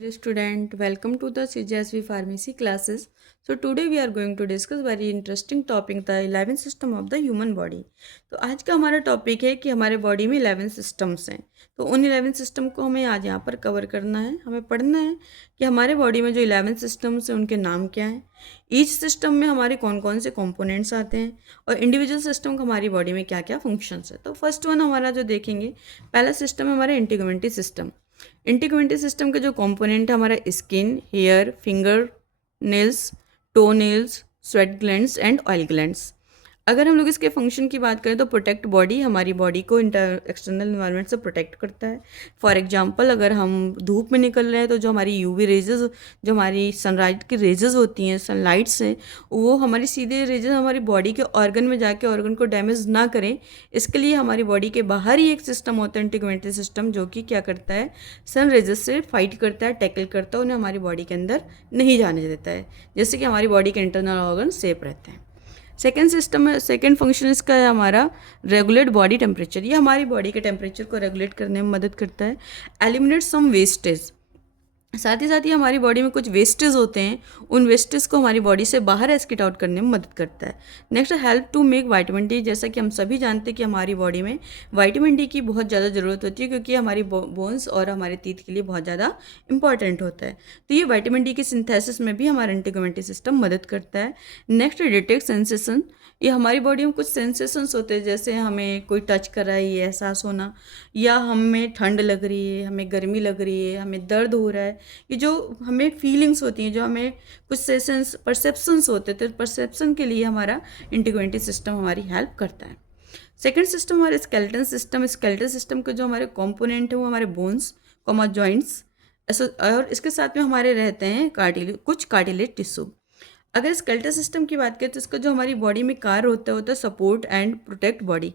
Dear student, welcome to the CJSV Pharmacy classes. So today we are going to discuss very interesting topic, the 11 system of the human body. तो आज का हमारा topic है कि हमारे body में 11 systems हैं. तो उन 11 सिस्टम को हमें आज यहाँ पर कवर करना है. हमें पढ़ना है कि हमारे बॉडी में जो 11 सिस्टम्स हैं उनके नाम क्या हैं, ईच सिस्टम में हमारे कौन कौन से कंपोनेंट्स आते हैं और इंडिविजुअल सिस्टम का हमारी बॉडी में क्या क्या फंक्शंस है. तो फर्स्ट वन हमारा जो देखेंगे, पहला सिस्टम है हमारा इंटीग्युमेंटरी सिस्टम. इंटीग्युमेंटरी सिस्टम के जो कंपोनेंट है हमारा skin, hair, finger nails, toe nails, sweat glands and oil glands. अगर हम लोग इसके फंक्शन की बात करें तो प्रोटेक्ट बॉडी, हमारी बॉडी को एक्सटर्नल इन्वायरमेंट से प्रोटेक्ट करता है. फॉर एग्जांपल अगर हम धूप में निकल रहे हैं तो जो हमारी यूवी रेजेस, जो हमारी सनराइज की रेजेस होती हैं, सनलाइट से, वो हमारी सीधे रेजेस हमारी बॉडी के ऑर्गन में जाके ऑर्गन को डैमेज ना करें. इसके लिए हमारी बॉडी के बाहर ही एक सिस्टम होता है इंटीग्युमेंटरी सिस्टम, जो कि क्या करता है, सन रेजेस से फाइट करता है, टैकल करता है, उन्हें हमारी बॉडी के अंदर नहीं जाने देता है, जिससे कि हमारी बॉडी के इंटरनल ऑर्गन सेफ रहते हैं. सेकेंड सिस्टम है, सेकेंड फंक्शन इसका है हमारा रेगुलेट बॉडी टेम्परेचर. ये हमारी बॉडी के टेम्परेचर को रेगुलेट करने में मदद करता है. एलिमिनेट सम वेस्टेज, साथ ही हमारी बॉडी में कुछ वेस्टेज होते हैं, उन वेस्टेज को हमारी बॉडी से बाहर एस्किट आउट करने में मदद करता है. Next, help to make vitamin D. जैसा कि हम सभी जानते हैं कि हमारी बॉडी में विटामिन डी की बहुत ज़्यादा ज़रूरत होती है, क्योंकि हमारी बोन्स और हमारे टीथ के लिए बहुत ज़्यादा इंपॉर्टेंट होता है. तो ये विटामिन डी की सिंथेसिस में भी हमारा इंटीग्युमेंटरी सिस्टम मदद करता है. Next, detect sensation. ये हमारी बॉडी में कुछ सेंसेशंस होते हैं, जैसे हमें कोई टच कर रहा है ये एहसास होना, या हमें ठंड लग रही है, हमें गर्मी लग रही है, हमें दर्द हो रहा है. ये जो हमें फीलिंग्स होती हैं, जो हमें कुछ सेशंस परसेप्शंस होते थे, परसेप्शन के लिए हमारा इंटीग्युमेंटरी सिस्टम हमारी हेल्प करता है. सेकेंड सिस्टम हमारे स्केलेटन सिस्टम. स्केलेटन सिस्टम के जो हमारे कॉम्पोनेंट हैं वो हमारे बोन्स, कॉमा जॉइंट्स, और इसके साथ में हमारे रहते हैं कुछ कार्टिलेज टिश्यू. अगर स्केलेटल सिस्टम की बात करें तो इसका जो हमारी बॉडी में कार्य होता है सपोर्ट एंड प्रोटेक्ट बॉडी.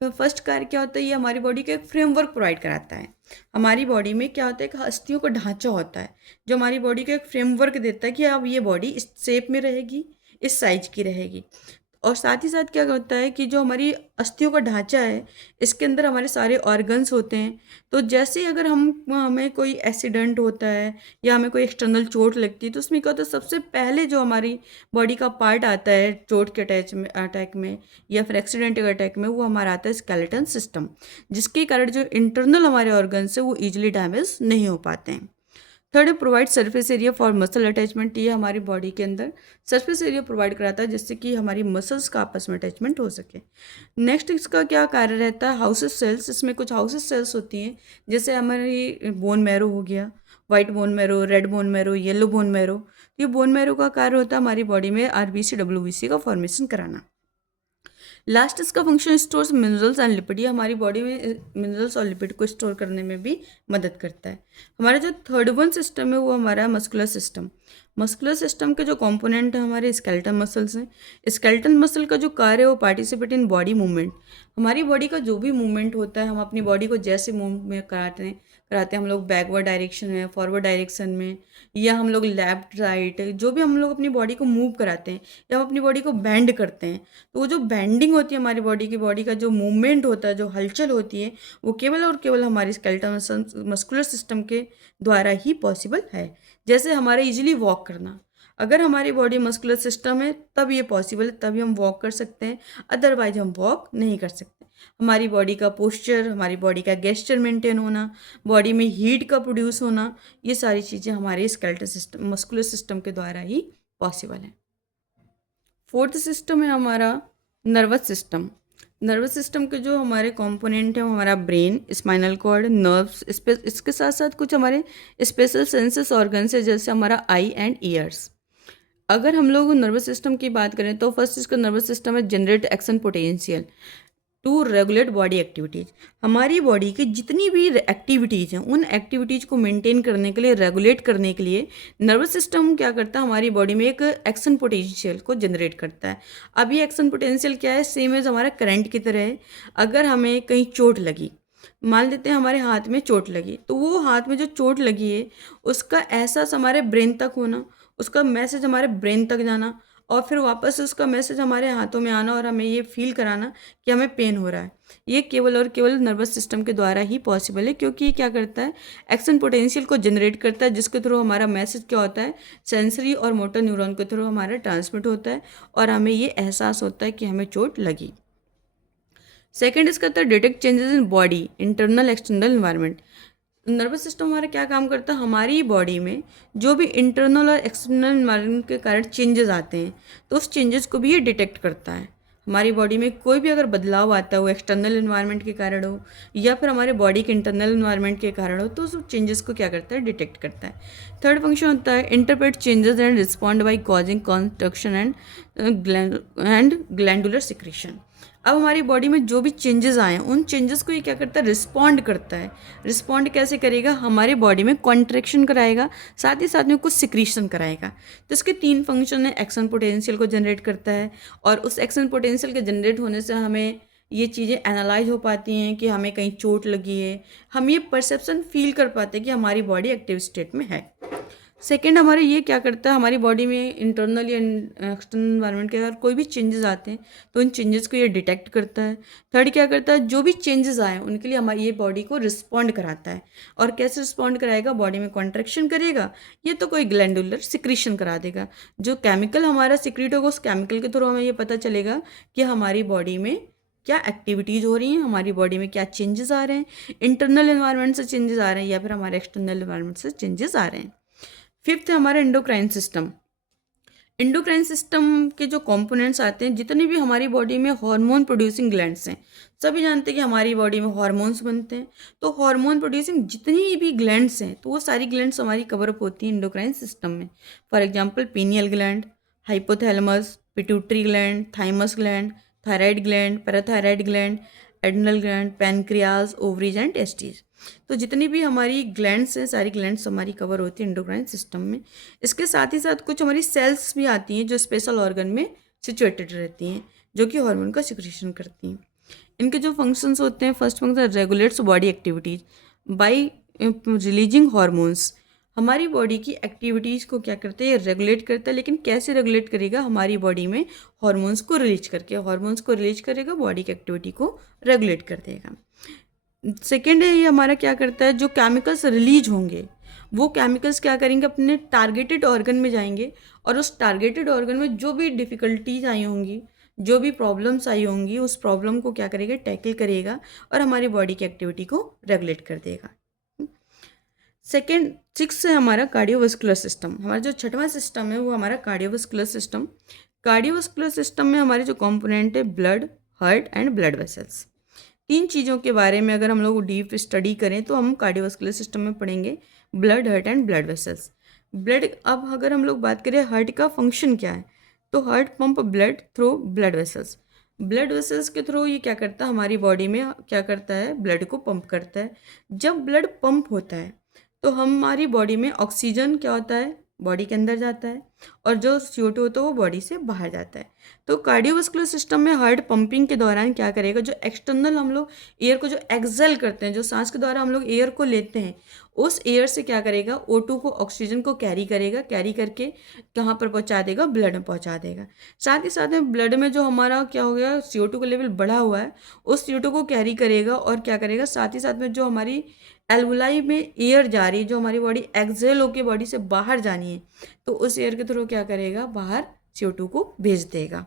तो फर्स्ट कार्य क्या होता है, ये हमारी बॉडी का एक फ्रेमवर्क प्रोवाइड कराता है. हमारी बॉडी में क्या होता है, एक अस्थियों का ढांचा होता है, जो हमारी बॉडी का एक फ्रेमवर्क देता है कि अब ये बॉडी इस शेप में रहेगी, इस साइज की रहेगी. और साथ ही साथ क्या होता है कि जो हमारी अस्थियों का ढांचा है, इसके अंदर हमारे सारे ऑर्गन्स होते हैं. तो जैसे ही अगर हमें कोई एक्सीडेंट होता है या हमें कोई एक्सटर्नल चोट लगती है, तो उसमें क्या होता है, सबसे पहले जो हमारी बॉडी का पार्ट आता है चोट के अटैक में या फिर एक्सीडेंट के अटैक में, वो हमारा आता है स्केलेटन सिस्टम, जिसके कारण जो इंटरनल हमारे ऑर्गन्स है वो ईजिली डैमेज नहीं हो पाते हैं. Third, provide surface area for muscle attachment. ये हमारी बॉडी के अंदर सरफेस एरिया प्रोवाइड कराता है, जिससे कि हमारी मसल्स का आपस में अटैचमेंट हो सके. नेक्स्ट, इसका क्या कार्य रहता है, हाउसेस सेल्स. इसमें कुछ हाउसेस सेल्स होती हैं, जैसे हमारी बोन मैरो हो गया, white bone marrow, red bone marrow, yellow bone marrow. ये बोन मैरो का कार्य होता है हमारी बॉडी में आरबीसी डब्ल्यूबीसी का फॉर्मेशन कराना. लास्ट, इसका function stores minerals and lipid. ये हमारी बॉडी में मिनरल्स और लिपिड को स्टोर करने में भी मदद करता है. हमारा जो थर्ड वन सिस्टम है वो हमारा मस्कुलर सिस्टम. मस्कुलर सिस्टम के जो कंपोनेंट है हमारे स्केलेटन मसल्स हैं. स्केलेटन मसल का जो कार्य है वो पार्टिसिपेट इन बॉडी मूवमेंट. हमारी बॉडी का जो भी मूवमेंट होता है, हम अपनी बॉडी को जैसे मूव कराते हैं हम लोग बैकवर्ड डायरेक्शन में, फॉरवर्ड डायरेक्शन में, या हम लोग लेफ्ट राइट, जो भी हम लोग अपनी बॉडी को मूव कराते हैं या हम अपनी बॉडी को बेंड करते हैं, तो वो जो बेंडिंग होती है हमारी बॉडी का जो मूवमेंट होता है, जो हलचल होती है, वो केवल और केवल हमारी स्केलेटन मस्कुलर सिस्टम के द्वारा ही पॉसिबल है. जैसे हमारा इजीली वॉक करना, अगर हमारी बॉडी मस्कुलर सिस्टम है तब ये पॉसिबल है, तभी हम वॉक कर सकते हैं, अदरवाइज हम वॉक नहीं कर सकते. हमारी बॉडी का पोस्चर, हमारी बॉडी का गेस्चर मेंटेन होना, बॉडी में हीट का प्रोड्यूस होना, ये सारी चीज़ें हमारे स्केलेटल सिस्टम मस्कुलर सिस्टम के द्वारा ही पॉसिबल है. फोर्थ सिस्टम है हमारा नर्वस सिस्टम. नर्वस सिस्टम के जो हमारे कंपोनेंट हैं वो हमारा ब्रेन, स्पाइनल कॉर्ड, नर्व्स, इसके साथ साथ कुछ हमारे स्पेशल सेंसेस ऑर्गन्स है, जैसे हमारा आई एंड ईयर्स. अगर हम लोग नर्वस सिस्टम की बात करें तो फर्स्ट इसका नर्वस सिस्टम है generate action potential to regulate body activities. हमारी बॉडी की जितनी भी एक्टिविटीज़ हैं, उन एक्टिविटीज़ को मेंटेन करने के लिए, रेगुलेट करने के लिए नर्वस सिस्टम क्या करता है, हमारी बॉडी में एक एक्शन पोटेंशियल को जनरेट करता है. अब ये एक्शन पोटेंशियल क्या है, सेम एज हमारा करंट की तरह है. अगर हमें कहीं चोट लगी, मान लेते हैं हमारे हाथ में चोट लगी, तो वो हाथ में जो चोट लगी है उसका एहसास हमारे ब्रेन तक होना, उसका मैसेज हमारे ब्रेन तक जाना, और फिर वापस उसका मैसेज हमारे हाथों में आना और हमें ये फील कराना कि हमें पेन हो रहा है। ये केवल और केवल नर्वस सिस्टम के द्वारा ही पॉसिबल है, क्योंकि ये क्या करता है, एक्शन पोटेंशियल को जनरेट करता है, जिसके थ्रू हमारा मैसेज क्या होता है, सेंसरी और मोटर न्यूरॉन के थ्रू हमारा ट्रांसमिट होता है और हमें ये एहसास होता है कि हमें चोट लगी। सेकेंड इसका था detect changes in body, internal external environment. Nervous system हमारा क्या काम करता है, हमारी बॉडी में जो भी इंटरनल और एक्सटर्नल इन्वायरमेंट के कारण चेंजेस आते हैं तो उस चेंजेस को भी ये डिटेक्ट करता है। हमारी बॉडी में कोई भी अगर बदलाव आता है, वो एक्सटर्नल इन्वायरमेंट के कारण हो या फिर हमारे बॉडी के इंटरनल इन्वायरमेंट के कारण हो, तो उस चेंजेस को क्या करता है, डिटेक्ट करता है। थर्ड फंक्शन होता है interpret changes and respond by causing contraction and glandular secretion. अब हमारी बॉडी में जो भी चेंजेस आए हैं उन चेंजेस को ये क्या करता है, रिस्पॉन्ड करता है। रिस्पॉन्ड कैसे करेगा, हमारी बॉडी में कॉन्ट्रैक्शन कराएगा, साथ ही साथ में कुछ सिक्रीशन कराएगा। तो इसके 3 फंक्शन है, एक्शन पोटेंशियल को जनरेट करता है और उस एक्शन पोटेंशियल के जनरेट होने से हमें ये चीज़ें एनालाइज हो पाती हैं कि हमें कहीं चोट लगी है, हम ये परसेप्शन फील कर पाते हैं कि हमारी बॉडी एक्टिव स्टेट में है। सेकेंड हमारे ये क्या करता है, हमारी बॉडी में इंटरनल या एक्सटर्नल इन्वायरमेंट के अगर कोई भी चेंजेस आते हैं तो उन चेंजेस को ये डिटेक्ट करता है। थर्ड क्या करता है, जो भी चेंजेस आए उनके लिए हमारी ये बॉडी को रिस्पॉन्ड कराता है। और कैसे रिस्पॉन्ड कराएगा, बॉडी में कॉन्ट्रैक्शन करेगा, ये तो कोई ग्लैंडुलर सिक्रीशन करा देगा। जो केमिकल हमारा सिक्रीट होगा उस केमिकल के थ्रू हमें ये पता चलेगा कि हमारी बॉडी में क्या एक्टिविटीज़ हो रही हैं, हमारी बॉडी में क्या चेंजेस आ रहे हैं, इंटरनल इन्वायरमेंट से चेंजेस आ रहे हैं या फिर हमारे एक्सटर्नल इन्वायरमेंट से चेंजेस आ रहे हैं। फिफ्थ है हमारा एंडोक्राइन सिस्टम। एंडोक्राइन सिस्टम के जो कंपोनेंट्स आते हैं, जितने भी हमारी बॉडी में हार्मोन प्रोड्यूसिंग ग्लैंड्स हैं, सभी जानते हैं कि हमारी बॉडी में हार्मोन्स बनते हैं। तो हार्मोन प्रोड्यूसिंग जितनी भी ग्लैंड्स हैं तो वो सारी ग्लैंड्स हमारी कवर अप होती हैं एंडोक्राइन सिस्टम में। For example pineal gland, hypothalamus, pituitary gland, thymus gland, thyroid gland, parathyroid gland, adrenal gland, pancreas, ovaries and testis. तो जितनी भी हमारी ग्लैंड्स हैं सारी ग्लैंड्स हमारी कवर होती है एंडोक्राइन सिस्टम में। इसके साथ ही साथ कुछ हमारी सेल्स भी आती हैं जो स्पेशल ऑर्गन में सिचुएटेड रहती हैं, जो कि हार्मोन का सिक्रीशन करती हैं। इनके जो फंक्शंस होते हैं, first function regulates body activities bye releasing hormones. हमारी बॉडी की एक्टिविटीज़ को क्या करते हैं, रेगुलेट करता है। लेकिन कैसे रेगुलेट करेगा, हमारी बॉडी में हार्मोन्स को रिलीज करके, हार्मोन्स को रिलीज करेगा, बॉडी की एक्टिविटी को रेगुलेट कर देगा। सेकेंड है, ये हमारा क्या करता है, जो केमिकल्स रिलीज होंगे वो केमिकल्स क्या करेंगे, अपने टारगेटेड ऑर्गन में जाएंगे और उस टारगेटेड ऑर्गन में जो भी डिफ़िकल्टीज आई होंगी, जो भी प्रॉब्लम्स आई होंगी, उस प्रॉब्लम को क्या करेगा, टैकल करेगा और हमारी बॉडी की एक्टिविटी को रेगुलेट कर देगा। सेकेंड 6 है हमारा कार्डियोवास्कुलर सिस्टम। हमारा जो छठवां सिस्टम है वो हमारा कार्डियोवास्कुलर सिस्टम। कार्डियोवास्कुलर सिस्टम में हमारे जो कंपोनेंट है blood, heart and blood vessels. 3 चीज़ों के बारे में अगर हम लोग डीप स्टडी करें तो हम कार्डियोवास्कुलर सिस्टम में पढ़ेंगे blood, heart and blood vessels. Blood, अब अगर हम लोग बात करें हार्ट का फंक्शन क्या है, तो heart pump blood through blood vessels. Blood vessels के थ्रू ये क्या करता है, हमारी बॉडी में क्या करता है, ब्लड को पंप करता है। जब ब्लड पंप होता है तो हमारी बॉडी में ऑक्सीजन क्या होता है, बॉडी के अंदर जाता है और जो CO2 होता है वो बॉडी से बाहर जाता है। तो कार्डियोवास्कुलर सिस्टम में हार्ट पंपिंग के दौरान क्या करेगा, जो एक्सटर्नल हम लोग एयर को जो एक्सेल करते हैं, जो सांस के द्वारा हम लोग एयर को लेते हैं, उस एयर से क्या करेगा, O2 को, ऑक्सीजन को कैरी करेगा, कैरी करके कहाँ पर पहुँचा देगा, ब्लड में पहुँचा देगा। साथ ही साथ में ब्लड में जो हमारा क्या हो गया, CO2 का लेवल बढ़ा हुआ है उस CO2 को कैरी करेगा और क्या करेगा, साथ ही साथ में जो हमारी एल्वुलाई में एयर जा रही है, जो हमारी बॉडी एक्सेल होकर बॉडी से बाहर जानी है, तो उस एयर के थ्रू क्या करेगा, बाहर CO2 को भेज देगा।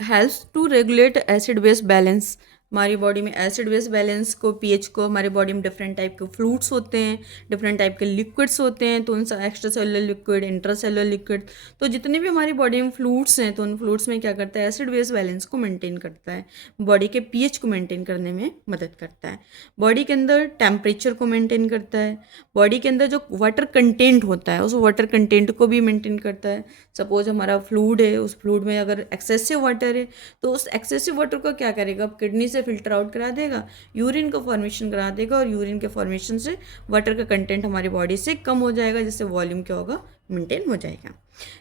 Helps to regulate acid base balance. हमारी बॉडी में एसिड बेस बैलेंस को, पीएच को, हमारी बॉडी में डिफरेंट टाइप के फ्लूइड्स होते हैं, डिफरेंट टाइप के लिक्विड्स होते हैं, तो उन extra cellular liquid, intra cellular liquid, तो जितने भी हमारी बॉडी में फ्लूइड्स हैं तो उन फ्लूइड्स में क्या करता है, एसिड बेस बैलेंस को मेंटेन करता है, बॉडी के पीएच को मेंटेन करने में मदद करता है, बॉडी के अंदर टेम्परेचर को मेंटेन करता है, बॉडी के अंदर जो वाटर कंटेंट होता है उस वाटर कंटेंट को भी मेंटेन करता है। सपोज हमारा फ्लूइड है, उस फ्लूइड में अगर एक्सेसिव वाटर है तो उस एक्सेसिव वाटर को क्या करेगा, किडनी से फिल्टर आउट करा देगा, यूरिन का फॉर्मेशन करा देगा और यूरिन के फॉर्मेशन से वाटर का कंटेंट हमारी बॉडी से कम हो जाएगा, जिससे वॉल्यूम क्या होगा, मेंटेन हो जाएगा।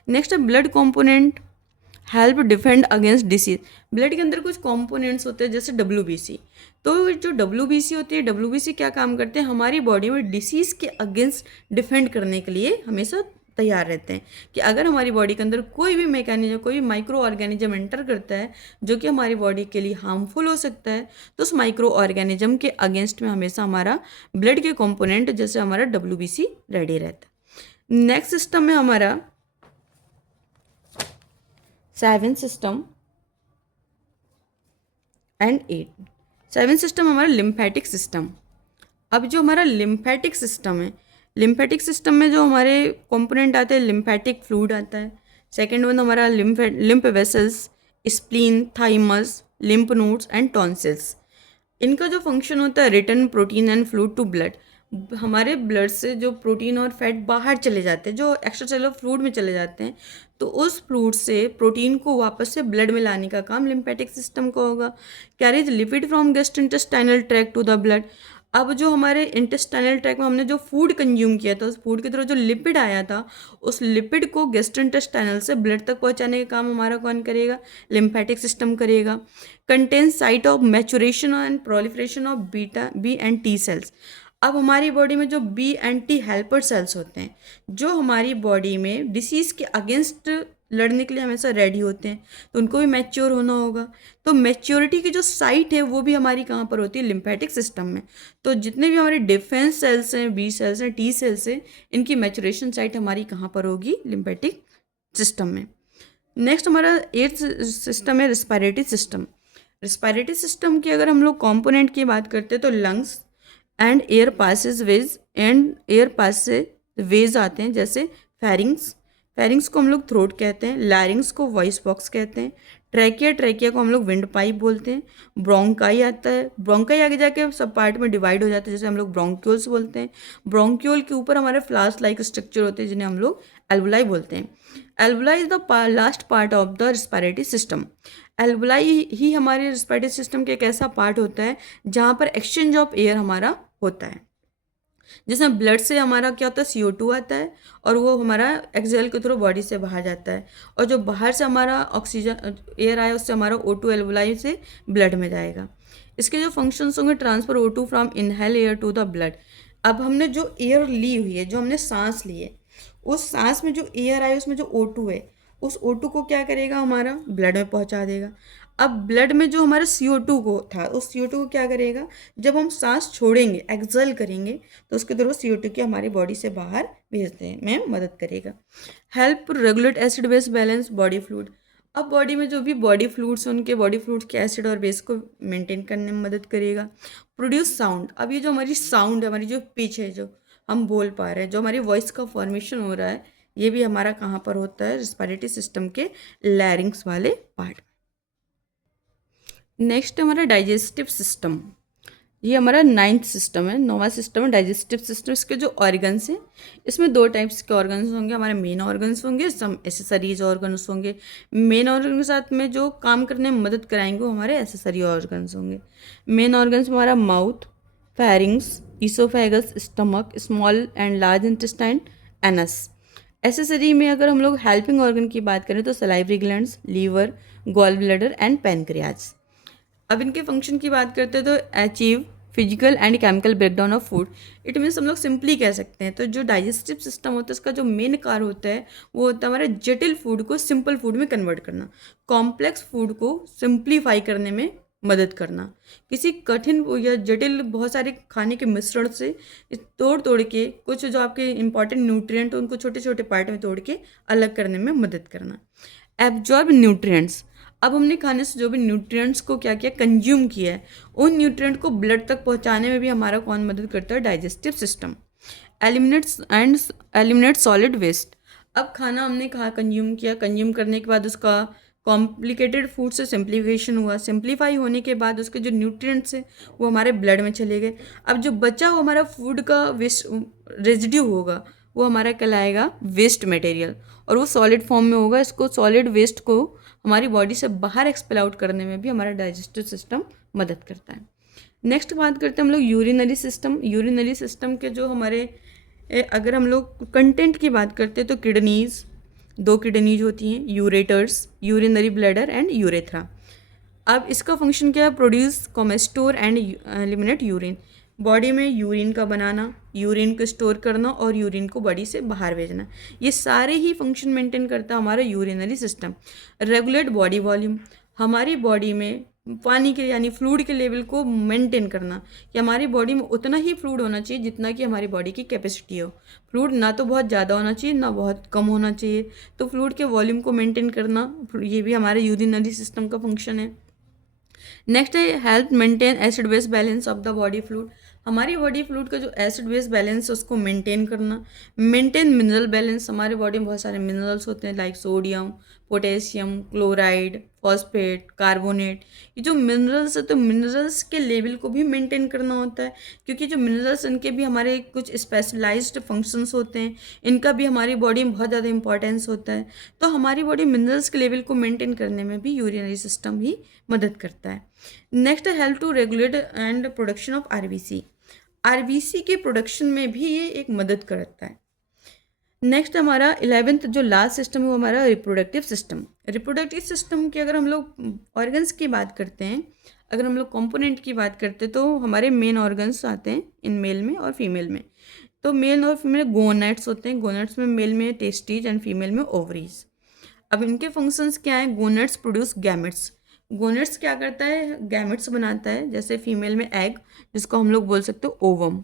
नेक्स्ट है blood component help defend against disease. Blood के अंदर कुछ कंपोनेंट्स होते हैं जैसे WBC। तो जो WBC होती है, WBC क्या काम करते हैं, हमारी बॉडी में डिसीज़ के अगेंस्ट डिफेंड करने के लिए हमेशा तैयार रहते हैं कि अगर हमारी बॉडी के अंदर कोई भी मैकेनिज्म, कोई भी माइक्रो ऑर्गेनिज्म एंटर करता है जो कि हमारी बॉडी के लिए हार्मफुल हो सकता है, तो उस माइक्रो ऑर्गेनिज्म के अगेंस्ट में हमेशा हमारा ब्लड के कंपोनेंट जैसे हमारा WBC रेडी रहता है। नेक्स्ट सिस्टम में हमारा 7 सिस्टम एंड 8। 7 सिस्टम हमारा लिम्फेटिक सिस्टम। अब जो हमारा लिम्फेटिक सिस्टम है, लिम्फेटिक सिस्टम में जो हमारे कंपोनेंट आते हैं, लिम्फेटिक फ्लूइड आता है। सेकेंड वन हमारा lymph vessels, spleen, thymus, lymph nodes and tonsils. इनका जो फंक्शन होता है, return protein and fluid to blood. हमारे ब्लड से जो प्रोटीन और फैट बाहर चले जाते हैं, जो एक्स्ट्रा सेलुलर फ्लूइड में चले जाते हैं, तो उस फ्लूइड से प्रोटीन को वापस से ब्लड में लाने का काम लिम्फेटिक सिस्टम का होगा। Carries lipid from gastrointestinal tract to the blood. अब जो हमारे इंटेस्टाइनल ट्रैक्ट में हमने जो फूड कंज्यूम किया था, उस फूड के थ्रू जो लिपिड आया था, उस लिपिड को गैस्ट्रोइंटेस्टाइनल से ब्लड तक पहुंचाने का काम हमारा कौन करेगा? लिम्फेटिक सिस्टम करेगा। Contains site of maturation and proliferation of beta B and T cells. अब हमारी बॉडी में जो B and T helper cells होते हैं, जो हमारी बॉडी में डिसीज़ के अगेंस्ट लड़ने के लिए हमेशा रेडी होते हैं, तो उनको भी मैच्योर होना होगा। तो मैच्योरिटी की जो साइट है वो भी हमारी कहाँ पर होती है? लिम्फेटिक सिस्टम में। तो जितने भी हमारे डिफेंस सेल्स हैं, बी सेल्स हैं, टी सेल्स हैं, इनकी मैच्योरेशन साइट हमारी कहाँ पर होगी? लिम्फेटिक सिस्टम में। नेक्स्ट हमारा 8th सिस्टम है रिस्पायरेटरी सिस्टम। रिस्पायरेटरी सिस्टम की अगर हम लोग कॉम्पोनेंट की बात करते हैं तो lungs and air passageways आते हैं, जैसे फेरिंग्स को हम लोग थ्रोट कहते हैं, लैरिंग्स को वॉइस बॉक्स कहते हैं, ट्रैकिया को हम लोग विंड पाइप बोलते हैं, ब्रोंकाई आता है, ब्रोंकाई आगे जाके सब पार्ट में डिवाइड हो जाता है, जैसे हम लोग ब्रोंक्यूल्स बोलते हैं। ब्रोंक्यूल के ऊपर हमारे फ्लास्क लाइक स्ट्रक्चर होते हैं जिन्हें हम लोग एल्वुलाई बोलते हैं। Alveoli is the last part of the respiratory system. Alveoli ही हमारे रिस्पायरेटरी सिस्टम के एक ऐसा पार्ट होता है जहाँ पर एक्सचेंज ऑफ एयर हमारा होता है, जिसमें ब्लड से हमारा क्या होता है? CO2 आता है और वो हमारा एक्सहेल के थ्रू बॉडी से बाहर जाता है, और जो बाहर से हमारा ऑक्सीजन एयर आया उससे हमारा O2 एल्वुलाई से ब्लड में जाएगा। इसके जो फंक्शंस होंगे, transfer O2 from inhale air to the blood. अब हमने जो एयर ली हुई है, जो हमने सांस ली है, उस सांस में जो एयर आया उसमें जो O2 है, उस O2 को क्या करेगा? हमारा ब्लड में पहुंचा देगा। अब ब्लड में जो हमारा CO2 को था, उस CO2 को क्या करेगा? जब हम सांस छोड़ेंगे, एक्सहेल करेंगे, तो उसके थ्रू CO2 की हमारी बॉडी से बाहर भेजने में मदद करेगा। Help regulate acid base balance body fluid. अब बॉडी में जो भी बॉडी फ्लूइड्स हैं, उनके बॉडी फ्लूइड्स के एसिड और बेस को मेंटेन करने में मदद करेगा। Produce sound. अब ये जो हमारी साउंड है, हमारी जो पिच है, जो हम बोल पा रहे हैं, जो हमारी वॉइस का फॉर्मेशन हो रहा है, ये भी हमारा कहाँ पर होता है? रिस्पायरेटरी सिस्टम के लैरिंग्स वाले पार्ट। नेक्स्ट हमारा डाइजेस्टिव सिस्टम। ये हमारा 9th सिस्टम है, 9वां सिस्टम है डाइजेस्टिव सिस्टम। इसके जो ऑर्गन्स हैं, इसमें 2 टाइप्स के ऑर्गन्स होंगे। हमारे मेन ऑर्गन्स होंगे, सम एसेसरीज ऑर्गन्स होंगे। मेन ऑर्गन के साथ में जो काम करने में मदद कराएंगे वो हमारे एसेसरी ऑर्गन्स होंगे। मेन ऑर्गन्स में हमारा mouth, pharynx, oesophagus, stomach, small and large intestine, anus. Accessory में अगर हम लोग हेल्पिंग ऑर्गन की बात करें तो salivary glands, liver, gall bladder and pancreas. अब इनके फंक्शन की बात करते हैं तो achieve physical and chemical breakdown of food. It means हम लोग सिंपली कह सकते हैं, तो जो डाइजेस्टिव सिस्टम होता है उसका जो मेन कार्य होता है वो होता है हमारे जटिल फूड को सिंपल फूड में कन्वर्ट करना, कॉम्प्लेक्स फूड को सिंप्लीफाई करने में मदद करना। किसी कठिन या जटिल बहुत सारे खाने के मिश्रण से तोड़ के कुछ जो आपके इंपॉर्टेंट न्यूट्रिएंट उनको छोटे छोटे पार्ट में तोड़ के अलग करने में मदद करना। Absorb nutrients. अब हमने खाने से जो भी न्यूट्रिएंट्स को क्या किया? कंज्यूम किया है, उन न्यूट्रिएंट को ब्लड तक पहुंचाने में भी हमारा कौन मदद करता है? Digestive system. Eliminate solid waste. अब खाना हमने कंज्यूम किया, कंज्यूम करने के बाद उसका कॉम्प्लिकेटेड फूड से सिंप्लीफिकेशन हुआ, सिंप्लीफाई होने के बाद उसके जो न्यूट्रिएंट्स हैं वो हमारे ब्लड में चले गए। अब जो बचा हुआ हमारा फूड का वेस्ट रेजिड्यू होगा वो हमारा कहलाएगा वेस्ट मटेरियल, और वो सॉलिड फॉर्म में होगा। इसको सॉलिड वेस्ट को हमारी बॉडी से बाहर एक्सपेल आउट करने में भी हमारा डाइजेस्टिव सिस्टम मदद करता है। नेक्स्ट बात करते हैं हम लोग यूरिनरी सिस्टम। यूरिनरी सिस्टम के जो हमारे अगर हम लोग कंटेंट की बात करते हैं तो किडनीज, 2 किडनीज होती हैं, ureters, urinary bladder and urethra. अब इसका फंक्शन क्या है? प्रोड्यूस, कोमेस्टोर एंड एलिमिनेट यूरिन। बॉडी में यूरिन का बनाना, यूरिन को स्टोर करना और यूरिन को बॉडी से बाहर भेजना, ये सारे ही फंक्शन मेंटेन करता है हमारा urinary system. Regulate body volume, हमारी बॉडी में पानी के यानी फ्लूइड के लेवल को मेंटेन करना कि हमारी बॉडी में उतना ही फ्लूइड होना चाहिए जितना कि हमारी बॉडी की कैपेसिटी हो। फ्लूइड ना तो बहुत ज़्यादा होना चाहिए ना बहुत कम होना चाहिए, तो फ्लूइड के वॉल्यूम को मेंटेन करना ये भी हमारे यूरिनरी सिस्टम का फंक्शन है। नेक्स्ट है help maintain acid base balance of the body fluid, हमारी बॉडी फ्लूइड का जो एसिड बेस बैलेंस है उसको मेंटेन करना। मेंटेन मिनरल बैलेंस, हमारे बॉडी में बहुत सारे मिनरल्स होते हैं like sodium, potassium, chloride, phosphate, carbonate, ये जो मिनरल्स है तो मिनरल्स के लेवल को भी मेंटेन करना होता है, क्योंकि जो मिनरल्स इनके भी हमारे कुछ स्पेशलाइज्ड फंक्शंस होते हैं, इनका भी हमारी बॉडी में बहुत ज़्यादा इंपॉर्टेंस होता है। तो हमारी बॉडी मिनरल्स के लेवल को मेंटेन करने में भी यूरिनरी सिस्टम ही मदद करता है। नेक्स्ट है help to regulate and production of RBC, RBC के प्रोडक्शन में भी ये एक मदद करता है। नेक्स्ट हमारा 11th जो लास्ट सिस्टम है वो हमारा रिप्रोडक्टिव सिस्टम। रिप्रोडक्टिव सिस्टम की अगर हम लोग ऑर्गन्स की बात करते हैं, अगर हम लोग कंपोनेंट की बात करते हैं तो हमारे मेन ऑर्गन्स आते हैं इन मेल में और फीमेल में। तो मेल और फीमेल गोनेट्स होते हैं, गोनेट्स में मेल में टेस्टीज एंड फीमेल में ओवरीज। अब इनके फंक्शंस क्या हैं? गोनेट्स प्रोड्यूस गैमेट्स, गोनेट्स क्या करता है? गैमेट्स बनाता है, जैसे फीमेल में एग जिसको हम लोग बोल सकते हो ओवम,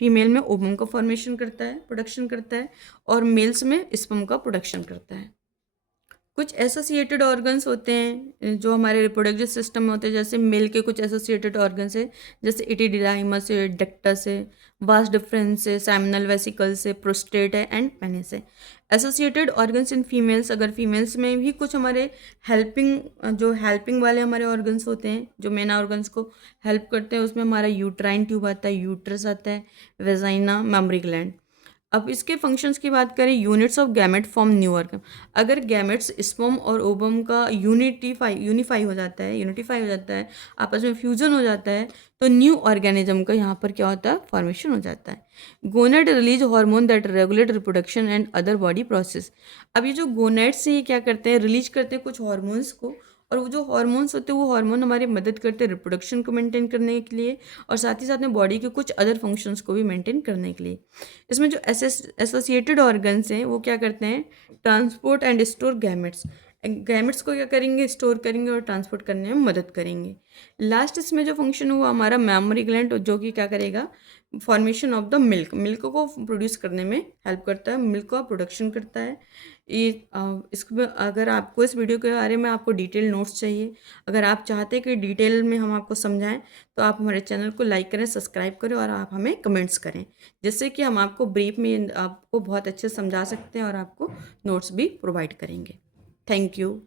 फीमेल में ओवम का फॉर्मेशन करता है, प्रोडक्शन करता है, और मेल्स में स्पर्म का प्रोडक्शन करता है। कुछ एसोसिएटेड ऑर्गन्स होते हैं जो हमारे रिप्रोडक्टिव सिस्टम में होते हैं, जैसे मेल के कुछ एसोसिएटेड ऑर्गन्स है जैसे एपिडिडाइमस है, डक्टस है, वास डिफरेंस है, सेमिनल वेसिकल्स है, प्रोस्टेट है एंड पेनिस है। एसोसिएटेड ऑर्गन्स इन फीमेल्स, अगर फीमेल्स में भी कुछ हमारे हेल्पिंग वाले हमारे ऑर्गन्स होते हैं जो मेन ऑर्गन्स को हेल्प करते हैं, उसमें हमारा यूट्राइन ट्यूब आता है, यूट्रस आता है, वेजाइना, मेमरी ग्लैंड। अब इसके फंक्शंस की बात करें, units of gamete form new organ, अगर गैमेट्स स्पर्म और ओवम का यूनिफाई हो जाता है, आपस में फ्यूजन हो जाता है, तो न्यू ऑर्गेनिज्म का यहाँ पर क्या होता है? फॉर्मेशन हो जाता है। Gonad release hormone that regulate reproduction and other body process. अब ये जो गोनेड्स हैं ये क्या करते हैं? रिलीज करते हैं कुछ हार्मोन्स को, और वो जो हार्मोन्स होते हैं वो हार्मोन हमारी मदद करते हैं रिप्रोडक्शन को मेंटेन करने के लिए, और साथ ही साथ में बॉडी के कुछ अदर फंक्शंस को भी मेंटेन करने के लिए। इसमें जो एसोसिएटेड ऑर्गन्स हैं वो क्या करते हैं? Transport and store gametes, gametes को क्या करेंगे? स्टोर करेंगे और ट्रांसपोर्ट करने में मदद करेंगे। लास्ट इसमें जो फंक्शन हुआ हमारा मेमोरी ग्लैंड, जो कि क्या करेगा? फॉर्मेशन ऑफ द मिल्क को प्रोड्यूस करने में हेल्प करता है, मिल्क का प्रोडक्शन करता है। ये इसमें अगर आपको इस वीडियो के बारे में आपको डिटेल नोट्स चाहिए, अगर आप चाहते हैं कि डिटेल में हम आपको समझाएं, तो आप हमारे चैनल को लाइक करें, सब्सक्राइब करें और आप हमें कमेंट्स करें, जिससे कि हम आपको ब्रीफ में आपको बहुत अच्छे से समझा सकते हैं और आपको नोट्स भी प्रोवाइड करेंगे। Thank you.